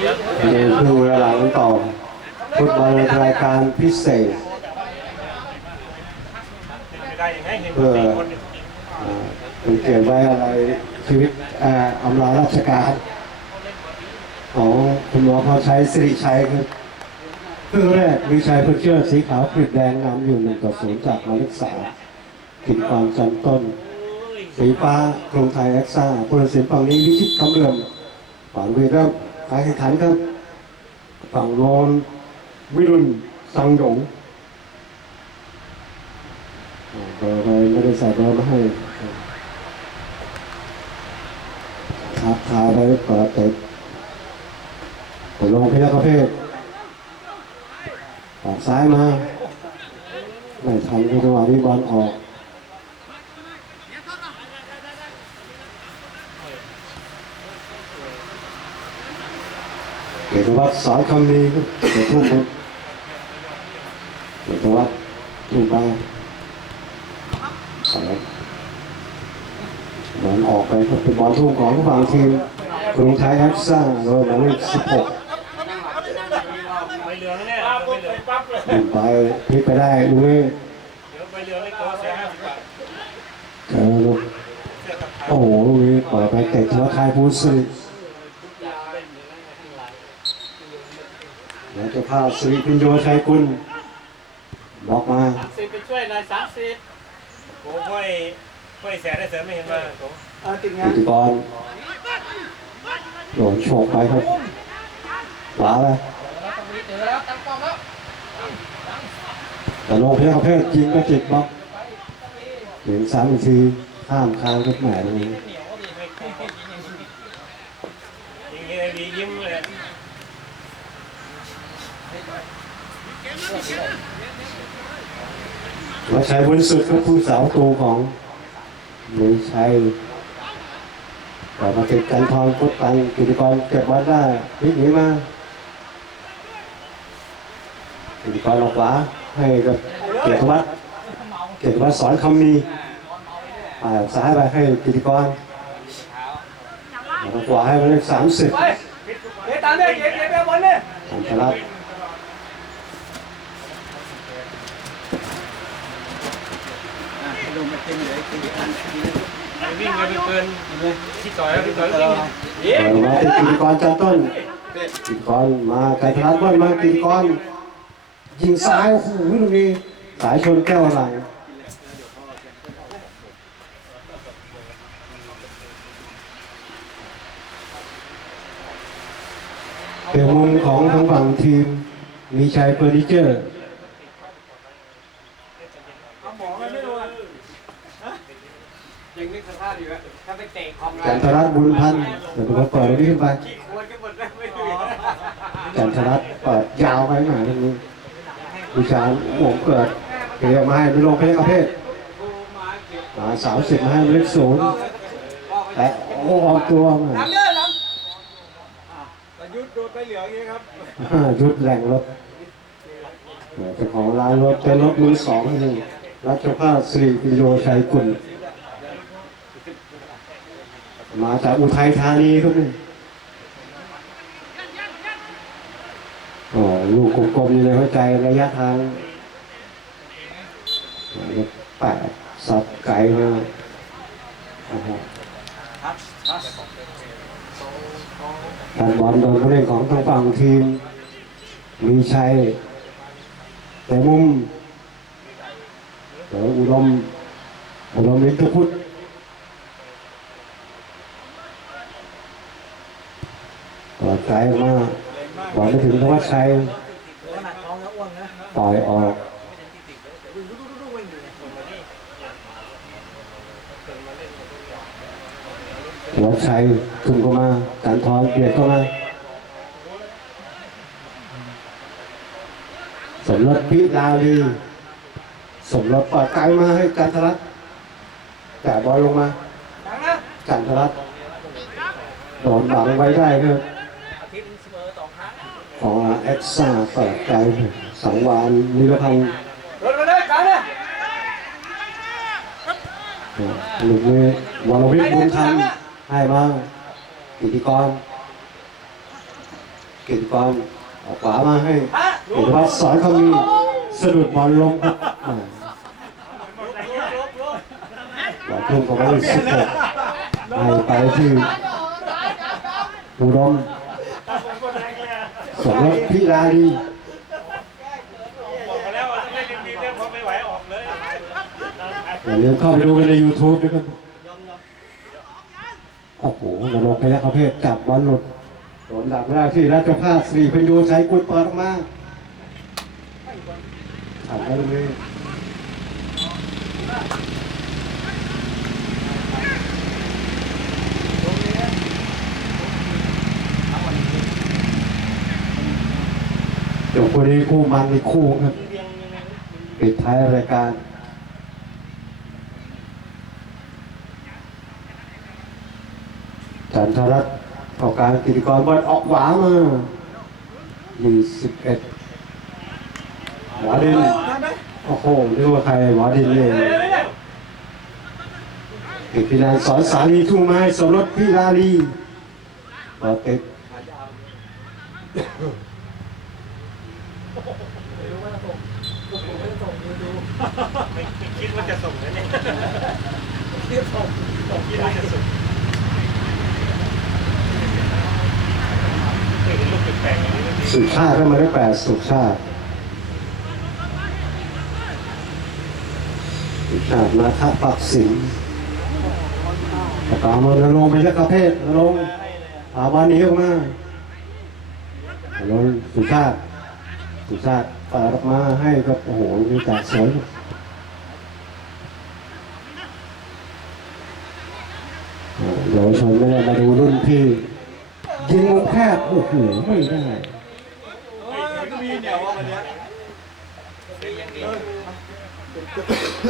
เรียนครูเวลาต่อฟุตบอลรายการพิเศษ เพื่อเป็นเกียรติไว้อะไรชีวิตเอ่อำลาราชการของคุณหมอพอใช้สิริชัยครับครึ่งแรกมีชัยเพื่อเชื่อสีขาวกริดแดงนำอยู่หนึ่งต่อศูนย์จากมายเลสากินความจันต้น สีฟ้ากรุงไทยแอคซ่าผู้ตัดสินฝั่งนี้วิชิตคำเลื่อมฝั่งวีเริ่ การแข่งขันครับฝั่งโนนวิรุณสังหยงอ่อไปไม่ได้ใส่เบอร์มาให้ทักทายไปเปิดเตะผมลงพิลประเภทออกซ้ายมาไม่ทันจังหวะนี้บอลออก เกียรติวัฒน์สอนคำนี้ครับเกียรติทุกคนเกียรติวัฒน์ถูกไปใส่บอลออกไปครับเป็นบอลทุ่งของฝั่งทีมกรุงไทยแอฟซ่าโดยหมายเลข16ใบเหลืองเนี่ยใบเหลืองปั๊บเลยขึ้นไปพลิกไปได้ลุยเดี๋ยวใบเหลืองเล็กโตเสียห้าสิบบาทเจอลูกเสื้อกับขาโอ้โหลุยปล่อยไปเตะทัวไทยพูดสิ แล้วเจะพาพสิริพิญโยชัยกุลบอกมาสิบไปช่วยหน่อยสามสิบโอ้ห้อยห้อยแสนได้เสริมไม่เห็นมาโถเอาติดงาพินธีกรโดนโฉกไปครับขวาไปเจอแล้วตั้งป้อมแล้วแต่ลงเพลประเภทยิงก็จิตบล็อกถึงสามนาทีข้ามคานก็แหมตรงนี้ ยิงยิงไอ้ดียิ้มเลย วัชชัยบุญสุดก็ผู้สาวตูของมือชัยแต่มาติดกันทองพุทธังกิติกรเก็บไว้ได้พลิกหนีมากิติกรออกขวาให้กับเกียรติวัฒน์เกียรติวัฒน์สอนคำมีอ่าซ้ายไปให้กิติกรแล้วก็ขวาให้หมายเลขสามสิบไปเดี๋ยวตามเลยเดี๋ยวเดี๋ยวเดี๋ยวบอลเนี่ยอันตรั ตน์ลงมาเต็มเลยสี่พันวิ่งไปเกินที่ต่อยที่ต่อยวิ่งเปิดมาที่กิติกรจันต้นกิติกรมาไกรธนัทเบิ้ลมากิติกรยิงซ้ายโอ้โหตรงนี้สายชนแก้วหลังเป็นมุมของทางฝั่งทีม มีชัยเฟอร์นิเจอร์ หมอไม่รู้อะ ยังนึกสภาพอยู่อะถ้าไปเตะคอมจันทรัตน์บุญพันธ์เดี๋ยวผมเปิดตรงนี้ขึ้นไปควรกันหมดแล้วไม่ถึงจันทรัตน์เปิดยาวไปหน่อยตรงนี้วิชาหมวงเกิดเกลียวมาให้ไปลงเพลงประเภทมาสามสิบมาให้เลขศูนย์แต่โอ้ออกตัวมาน้ำเยอะน้ำประยุทธ์โดนไปเหลืองอย่างนี้ครับอ่ายุดแหล่งรถเจ้าของร้านรถเป็นรถมือสองหนึ่งรัชภาพสิริปิโยชัยกุล มาจากอุทัยธานีครับนี่โอ้ลูกกลมๆอยู่ในหัวใจระยะทางแปดสับไกลมากโอ้โหการบอลโดนผู้เล่นของทางฝั่งทีม มีชัยแต่มุมเดี๋ยวอุดมอุดมลินทพุทธ เปิดไกลออกมาบอลไปถึงธวัชชัยขนาดท้องแล้วอ้วนนะปล่อยออกธวัชชัยทุ่มเข้ามาการทอนเบียดเข้ามาสมรสพิลาลีสมรสเปิดไกลมาให้จันทรัตแต่บอลลงมาดังนะจันทรัตโดนบังไว้ได้ครับ อาทิตย์เสมอสองครั้ง ของเอ็กซ่าเปิดไกลสังวานนิรพันธ์รถมาเลยกันนะลูกนี้วรวิทย์บุญธรรมให้มางกิติกรกิจกรออกขวามาให้เห็นว่าสอนเขามีสะดุดบอลลงบอลทุ่งก็ไม่ได้สิบหกให้ไปที่อุดม สมรสพิลาดีบอกมาแล้วว่าถ้าไม่เล่นดีเรื่องพอไม่ไหวออกเลยอย่าลืมเข้าไปดูกันใน YouTube ด้วยครับโอ้โหนรกไปแล้วประเภทจับบอลหลุดโดนดักแรกที่ราชภาพสี่เป็นยูใช้กุญเปิดออกมาถัดไปเลยเดี๋ยว คนนี้คู่มันอีกคู่ครับปิดท้ายรายการจันทรัตน์ออกการกิจกรบอลออกขวามายี่สิบเอ็ดหมอดิน โอ้โหเรียกว่าใครหมอดินเลยกิจพินันสอนสาลีทุ่งไม้สมรสพิลาลีบอติดม่คิดว่าจะส่งนะเนี่ยคิดส่งคิดว่าจะส่งเคยเห็นลูกแปลกๆอย่างนี้ไหม สุชาติก็มาได้แปดสุชาติ สุชาตินาคปักสิงห์ประกามานลงไปแล้วกระเพศลงอาบานหนี้ออกมาลงสุชาติ สุชาติปิดออกมาให้กับโอ้โหมีแต่สวยเยาวชนไม่ได้มาดูรุ่นพี่ยิงมุมแคบโอ้โหไม่ได้ ก็มีเหนียวว่าวันเนี้ย เ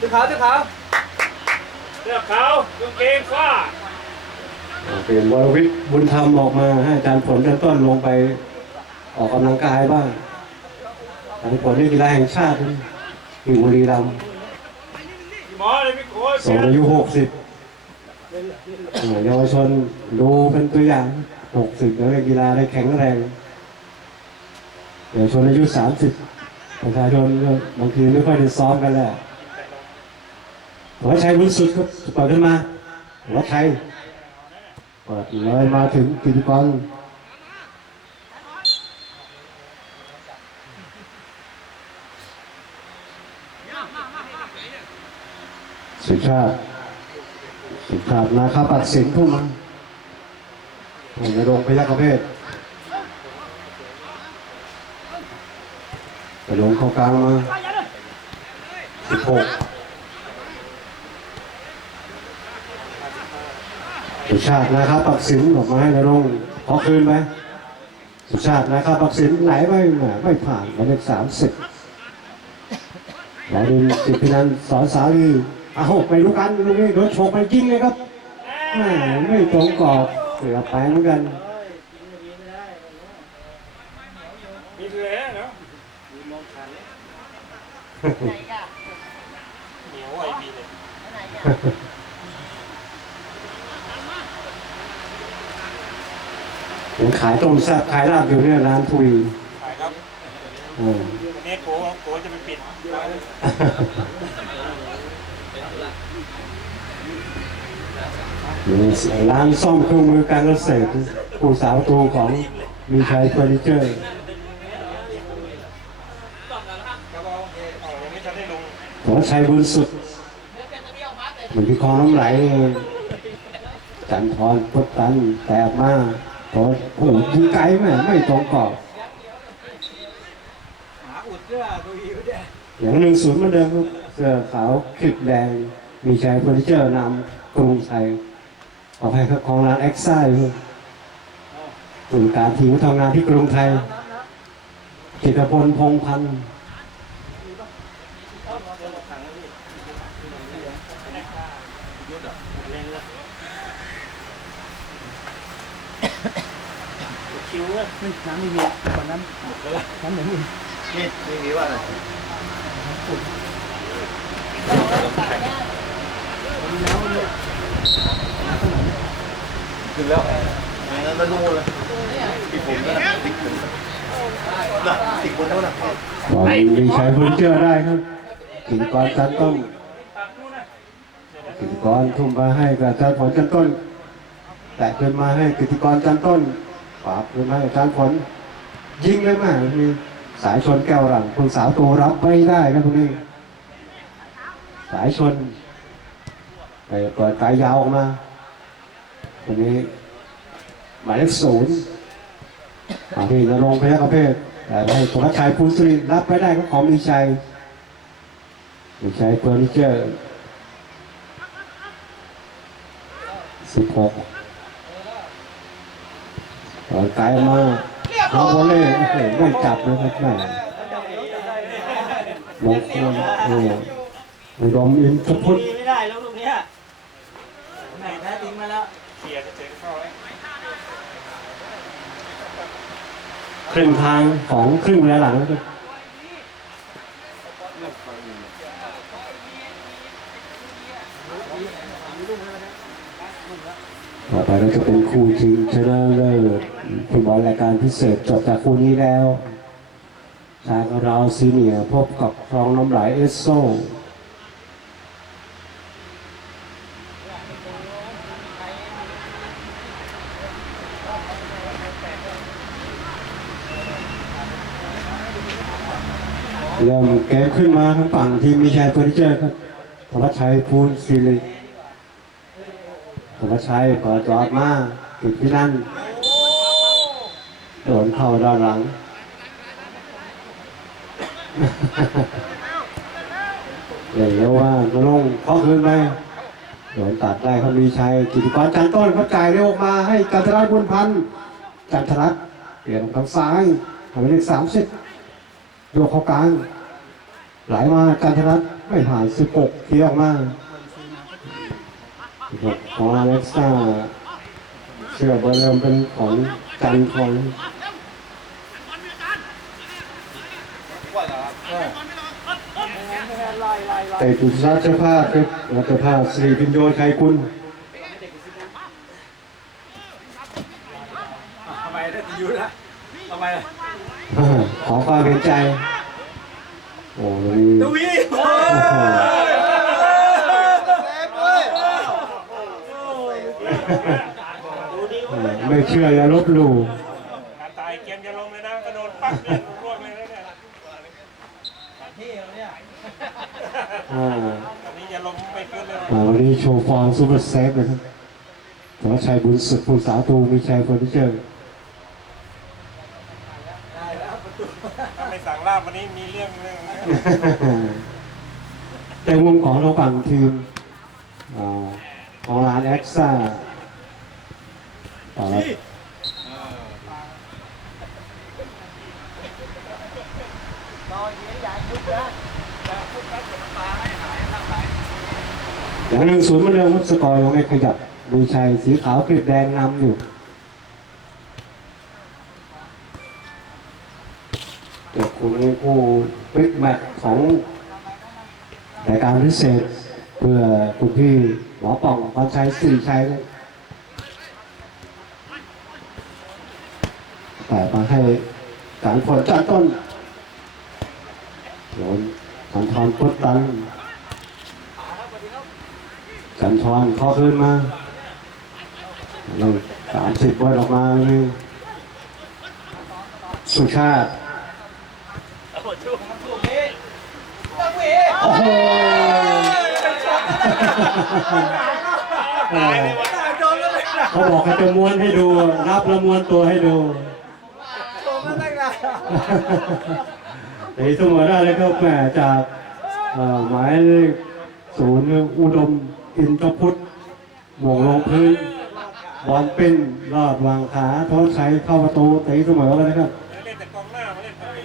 สื้อขาวเสื้อขาวเสื้อขาวกางเกงฟ้าเปลี่ยนวรวิทย์บุญธรรมออกมาให้อาจารย์ฝนชั้นต้นลงไปออกกำลังกายบ้างอาจารย์ฝนนี่กีฬาแห่งชาตินะอยู่บุรีรัมย์หมอเลยพี่โค้ชส่งอายุหกสิบเยาวชนดูเป็นตัวอย่างหกสิบแล้วเล่นกีฬาได้แข็งแรง เดี๋ยวชนอายุสามสิบประชาชนก็บางทีไม่ค่อยได้ซ้อมกันแหละหัวชัยบุญสุดครับเปิดขึ้นมาหัวชัยเปิดเลยมาถึงกิติกรสุชาติสุชาตินาคาปัดสินพุ่งมาในโรงพยาคเภท ไปลงเข้ากลางมาสิบหกสุชาตินะครับปักสินออกมาให้นโรงขอคืนไหมสุชาตินะครับปักสินไหนไม่แหมไม่ผ่านหมายเลขสามสิบหมอดินติดพินันสอนสาลีอ้าวไปรู้กันลูกนี้โดนโฉกไปยิงเลยครับไม่ตรงกรอบเสือแปลงเหมือนกัน มีเสือเนาะ เหนียวไอ้บีเลยผมขายต้มแซ่บขายลาบอยู่เนี่ยร้านทุยขายครับเออวันนี้โกโกจะไปปิดนี่ร้านซ่อมเครื่องมือการเกษตรผู้สาวประตูของมีชัยเฟอร์นิเจอร์ กระบอกเอายังไม่ทันได้ลง หัวชัยบุญสุดเหมือนที่คลองน้ำไหลเลยจันทรพุทธันแตกมาโอ้โหยิงไกลแม่ไม่ตรงกรอบหาอุดเสื้อตัวอีกเนี่ยอย่างหนึ่งศูนย์เหมือนเดิมครับเสื้อขาวคลิปแดง มีชัยเฟอร์นิเจอร์นำกรุงไทยขอให้ครับของร้านเอ็กซ่าอยู่กลุ่มการทีมทำงานที่กรุงไทยกิตพลพงษ์พันธ์ คิ้วอะน้ำไม่มีคนนั้นน้ำเหมือนนี่นี่ไม่มีว่าอะไรเขึ้นแล้วงั้นก็นู่นเลยติดผมนะติดผมนะติดบนแล้วนะบอลมีชัยเฟอร์นิเจอร์ได้ครับกิติกรจันต้นกิติกรทุ่มมาให้กับอาจารย์ผลจันต้น แตะขึ้นมาให้กิติกรจันต้นากขึ้นมาให้อาจารย์ผลยิงเลยมามีสายชนแก้วหลังคุณสาวตัวรับไม่ได้ครับตรงนี้สายชนไปเปิดไกลยาวออกมาตรงนี้หมายเลขศูนย์มาที่นรงพยัคฆ์ประเภทแต่ให้ธวัชชัยภูลสิริรับไม่ได้ก็ของมีชัยมีชัยเฟอร์นิเจอร์สิบหก เปิดไกลออกมาน้องโบเล่โอ้โหไม่จับเลยครับแม่มงคลโอ้โหอุดมอินทพุทธไม่ได้แล้วลูกเนี้ยแหม่แท้ทิ้งมาแล้วเสียเจ๊เข้าไว้ครึ่งทางของครึ่งเวลาหลังนะครับ ต่อไปก็จะเป็นคู่ชิงชนะเลิศฟุตบอลรายการพิเศษจบจากคู่นี้แล้วทางเราซีเนียพบกับคลองน้ำไหลเอสโซเริ่มเกมขึ้นมาทางฝั่งทีมมีชัยเฟอร์นิเจอร์ครับธวัชชัยภูลศิริ ธวัชชัยเปิดจอดมาติดที่นั่นโดนเข้าด้านหลัง เลยเรียกว่านรงเขาคืนไปโดนตัดได้เขามีชัยกิติกรจันต้นเขาจ่ายเร็วออกมาให้จันทรัตน์บุญพันธ์จันทรัตน์เปลี่ยนทางซ้ายทำเป็นเลขสามสิบโยกเข้ากลาง ไหลมาการธนัทไม่ผ่านสิบหกเที่ยวมา 16ของอเล็กซ่าเชื่อเบอร์เริ่มเป็นของจันทร์แต่จุดราชภาพครับราชภาพสิริพินโยชัยกุลทำไมได้ตีอยู่นะทำไมอ่าขอความเห็นใจ โอ้โหนี่ดูวี โอ้โห ไม่เชื่ออย่าลบหลู่การตายเกมจะลงเลยนะกระโดดปั๊บเนี่ยร่วงเลยนะเนี่ยที่เนี่ยอ่าอันนี้จะลงไม่ขึ้นเลยอ่าวันนี้โชว์ฟอร์มซูเปอร์เซฟเลยครับธวัชชัยบุญสุขผู้สาวตูมีชัยเฟอร์นิเจอร์ถ้าไม่สั่งลาบวันนี้มีเรื่องเรื่องนะแต่มุมของเราฝั่งทีมอ่าของร้านแอ็กซ่า ต่อแล้วอย่างหนึ่งศูนย์เหมาเดิมครับสกอร์ยังไม่ขยับดูชัยสีขาวกรีบแดงนำอยู่เด็กคนนี้ผู้ปิกแมตช์ของรายการพิเศษเพื่อคุณพี่หมอป่องพันชัยสี่ชัยเลย แต่มาให้การผลจัดต้นโดนสันทอนพุทตันสันทอนเข้อคืนมาเราสามสิบวันออกมาเลยสุชาติโอ้โหเออเขาบอกให้จะม้วนให้ดูนับแล้วม้วนตัวให้ดู ตีเสมอได้เลยครับแหม่จากเอ่อหมายเลขศูนย์อุดมอินทพุทธหม่งลงพื้นบอลเป็นรอดวางขาโทษชัยเข้าประตูตีเสมอเลยนะครับเล่นแต่กองหน้ามาเล่นแบบนี้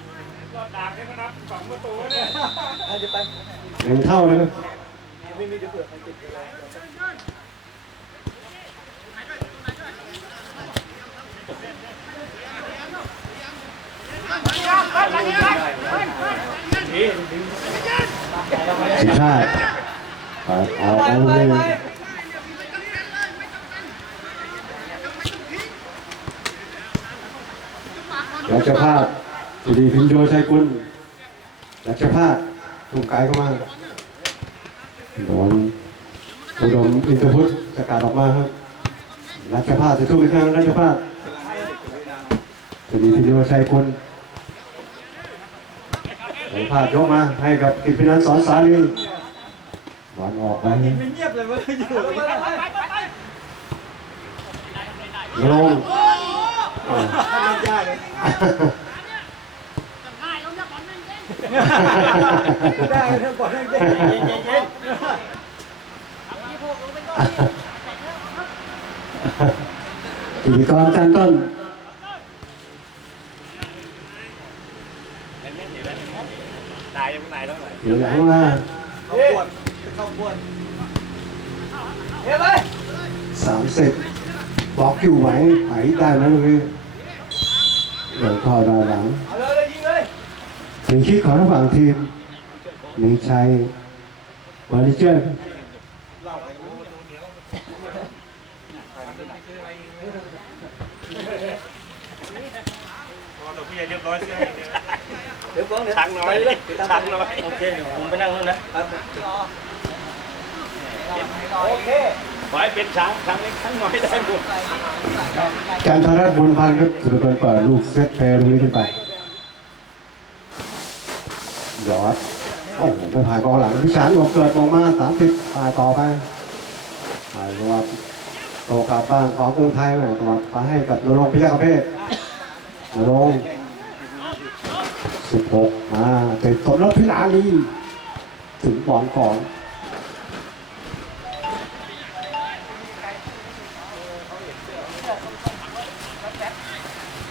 รอดดากให้มานับสองประตูเนี่ยหนึ่งเท่าเลยครั สิบห้าเอาเอาเอาเลยรัชภาพสุดีพินโยชัยกุลรัชภาพถูกกายเข้ามาโดนโดนอินทพุทธสกัดออกมาครับรัชภาพจะสู้อีกครั้งรัชภาพสุดีพินโยชัยกุล รัชภาพยกมาให้กับกิตพินันท์สอนสาลีบอลออกไปเงียบเลยเว้ยอยู่ลงอ่ายากเลยได้เรื่องบอลเรื่องเด็กเย็นเย็นกิจกรจันต้น ตาย ยังไงต้อยู่หลังมาเข้าปวดเข้าปวดเฮ้ยไปสามสิบล็อกอยู่ไหมไหนได้ไหมลูกพี่เดี๋ยวทอดาหลังเอาเลยเลยยิงเลยถึงคิดของทั้งฝั่งทีมมีชัยวาริเจอร์เราพี่เรียบร้อยเสื้อ เดี๋ยวเพิ่งเดี๋ยวชักน้อยชักน้อยโอเคผมไปนั่งนู่นนะโอเคขอให้เป็นช้างช้างเล็กช้างน้อยได้หมดการทารัฐบุญพันธ์ครับสุดเป็นเปิดลูกเซตแพรลุยขึ้นไปยอดโอ้โหไปผ่านกองหลังพิชานบอกเกิดมองมาสามสิบผ่านต่อไปผ่านตัวโตกลับบ้านของกรุงไทยแหม่ตัวมาให้กับนรงค์พิยาประเภทนรงค์ สิบหกมาติดตบรถพิลาลีถึงบอลก่อน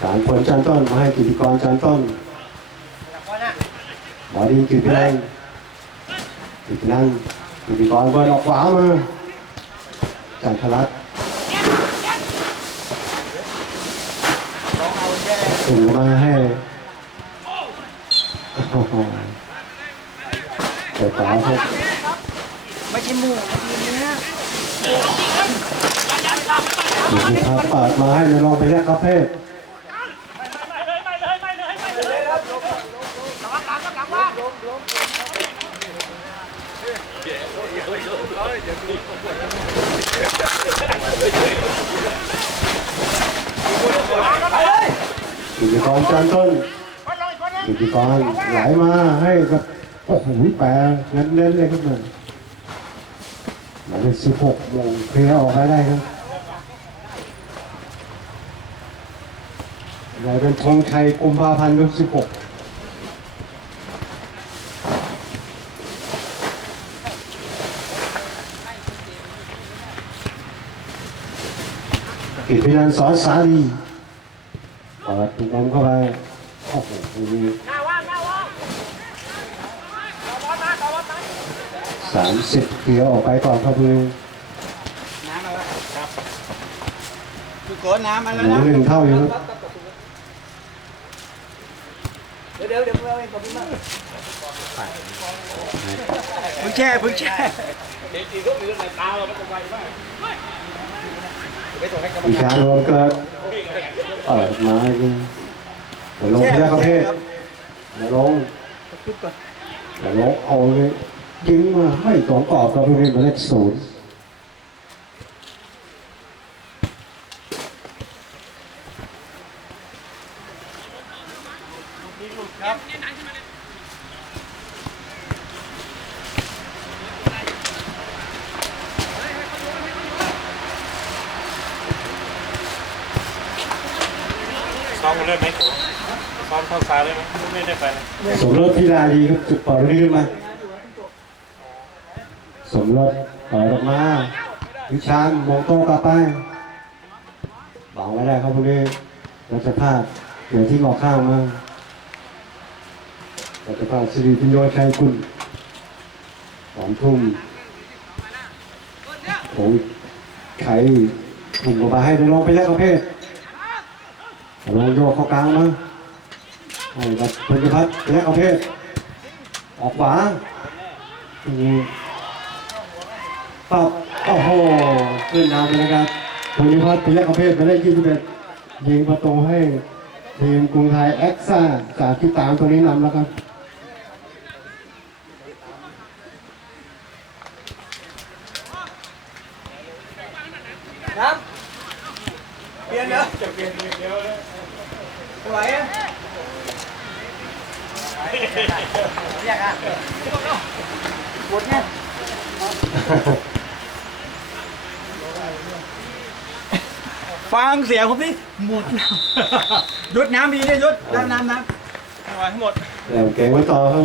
การผลจันต้นมาให้กิติกรจันต้นบอดีกิตินังกิตินังกิติกรเบิร์นออกขวามาจันทรัตน์ส่งมาให้โอ้โหแต่ขวาครับ ไม่ใช่หมูเนื้อ กิติครับเปิดมาให้ในรองไปแรกประ เภทกิจกรจันต้นกิจกรไหลมาให้กับโอ้โหแปรเน้นเน้นๆเลยครับมันหมายเลขสิบหกมงเคลียร์ออกไปได้ครับ ไหลเป็นธงชัยกุมภาพันธ์ครับสิบหกกิจพินันท์สอนสาลีเปิดถุงลมเข้าไปโอ้โหมีสามสิบเกียวออกไปก่อนครับคือน้ำมาแล้วครับคือโกนน้ำมาหแล้วมูนะหนึ่งเท่าอยู่ครับ เดี๋ยวเดี๋ยวเดี๋ยวเราเองขอบคุณมากพึ่งแช่พึ่งแช่อีกการรวมเกิดเปิดมาจริงเดี๋ยวลงพยาประเภทเดี๋ยวลงเดี๋ยวลงเอาเลยยิงมาไม่ตรงกรอบครับเพื่อนหมายเลขศูนย์ เลยไหมโขซ้อมเข้าซ้ายเลยไหมไม่ได้ไปเลยสมรสพิลาดีครับจุดเปิดลื่นมา สมรสเปิดออกมาวิชานมองโต้กลับไปบังไม่ได้ครับพวกนี้รัชพาดเดี๋ยวที่งอข้างมารัชพาดสิริพิโยชัยกุลสองทุ่มโอ้ยไข่ถุงออกมาให้ในลงไปแล้วประเภท ลงโยกเข้ากลางมาให้กับพลพัฒน์แล้วประเภทออกขวาอย่างนี้ปับโอ้โหขึ้นนำไปเลยครับภูมิพัฒน์เป็นแรกประเภทไปได้21ยิงประตูให้ทีมกรุงไทยเอ็กซ่าจากที่ตามตัวนี้นำแล้วครับครับเปลี่ยนนะจะเปลี่ยนเดียวเลย ไหวอะอยากอะปวดไงฟังเสียงผมดิหมดน้ำยุดน้ำดีเลยยุดน้ำน้ำน้ำเอาไว้ให้หมดเล่นเก่งไว้ต่อครับ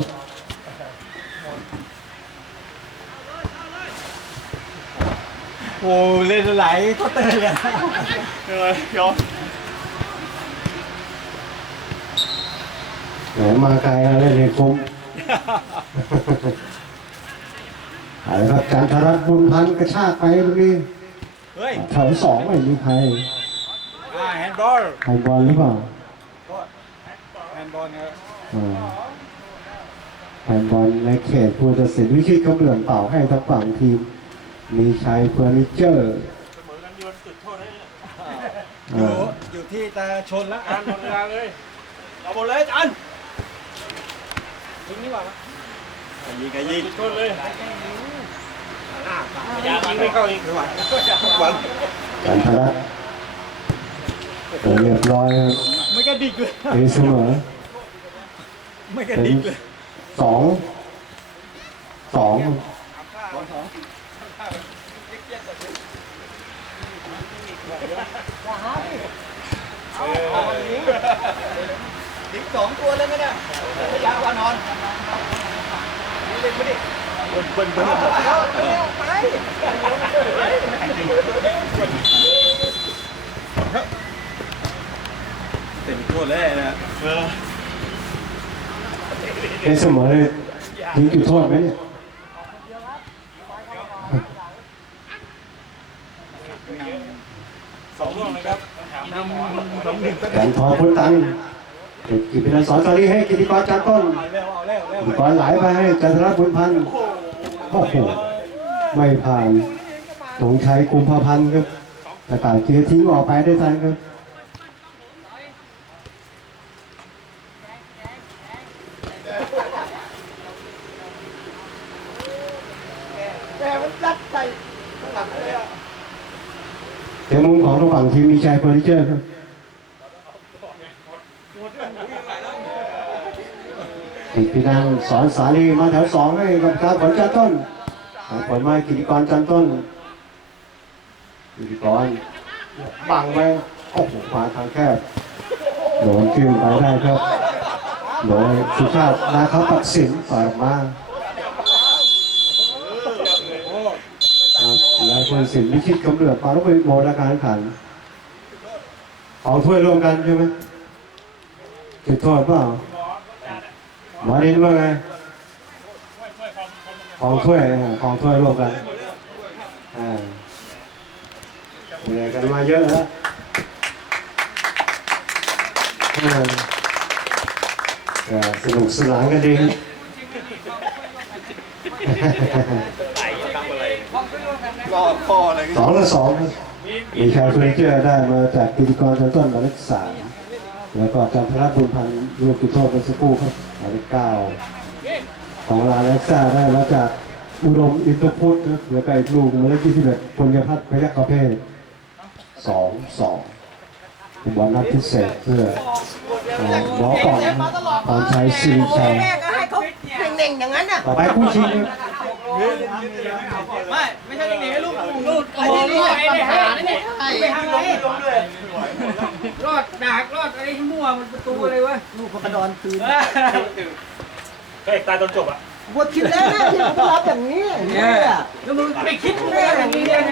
โอ้เล่นไหลก็เตะเลยเออยอม หมมาไกลแล้วเล่นให้คุ้มเอาละครับจันทรัตน์บุญพันธ์กระชากไปตรงนี้เฮ้ยแถวสองไม่มีใครอ่าแฮนด์บอลใครบอลหรือเปล่าแฮนด์บอลครับอ่าแฟนบอลในเขตผู้ตัดสินวิชิตก็เบื่อนเป่าให้ทั้งฝั่งทีม มีชัยเฟอร์นิเจอร์อยู่อ่าอยู่ที่ตาชนแล้วอ่านหมดเวลาเลยเอาหมดเลยอัน ยิงนี่หว่ายิงกันยิงชนเลยยายิงไม่เข้าอีกหวานหวานจันทรัตน์เรียบร้อยครับไม่กระดิกเลยตีเสมอไม่กระเป็นดิกเลยสองสอง ดิกสองตัวเลยไหมเนี่ยระยะวันนอนเล่นไม่ดิเบิ้ลเบิ้ลเบิ้ลไปเต็มตัวเลยนะเออเป็นเสมอเลยยิงจุดโทษไหมเนี่ยสองลูกเลยครับนำสองหนึ่งแขนทองพุทตัง กิติพันธ์สอนสาลีให้กิติกรจันต้นเอาเร็วเอาเร็วเร็วกิติกรไหลไปให้จันทรัตน์บุญพันธ์โอ้โหไม่ผ่านตรงชัยกุมภาพันธ์ครับประกาศเคลียร์ทิ้งออกไปได้ทันครับแต่มันยัดใส่ข้างหลังเลยอะเดี๋ยวมุมของทางฝั่งทีมมีชัยเฟอร์นิเจอร์ครับ ติดพี่นางสอนสาลีมาแถวสองให้กับการผลจันต้นผลไมากิติกรจันต้นกิติกรบังไว้โอ้โหมาทางแคบโดนขึ้นไปได้ครับโดยสุชาตินาเขาตัดสินปล่อยมาแล้วคนสินวิชิตกำเนิดปาลุกไปโมดาการขันของถ้วยรวมกันใช่ไหมจุดโทษเปล่า หมอดินว่าไงของถ้วยอ่าของถ้วยรวมกันอ่าเหนื่อยกันมาเยอะแล้วอ่าก็สนุกสนานกันดีก็พ่ออะไรสองละสองครับมีชายเฟอร์นิเจอร์ได้มาจากกิติกรชั้นต้นหมายเลขสาม แล้วก็จันทรัตน์บุญพันธ์รวมจุดโทษเป็นสกครู่ครับหมายเลขเก้าของลาเล็กซ่าได้มาจากอุดมอินทรพุทธครับแล้วก็อีกลูกหมายเลขยี่สิบเอ็ดปุญญพัฒน์พยัคฆ์กระเพศสองสองเป็นบอลนัดพิเศษเพื่อหมอป่องตอนชัยสิริชัยก็ให้เขาเน่งๆอย่างนั้นน่ะต่อไปคู่ชิงครับ ไม่ไม่ใช่เด็กๆให้ลูกลูกไอ้นี่ไอ้นี่หาเนี่ยไอ้ไปทางไหนรอดดากรอดไอ้มั่วมันประตูอะไรวะลูกเขากระดอนตื่นเฮ้ยตายตอนจบอะบทคิดแล้วเนี่ยที่เขารับอย่างนี้เนี่ยแล้วมึงไปคิดแม่อย่างนี้เนี่ย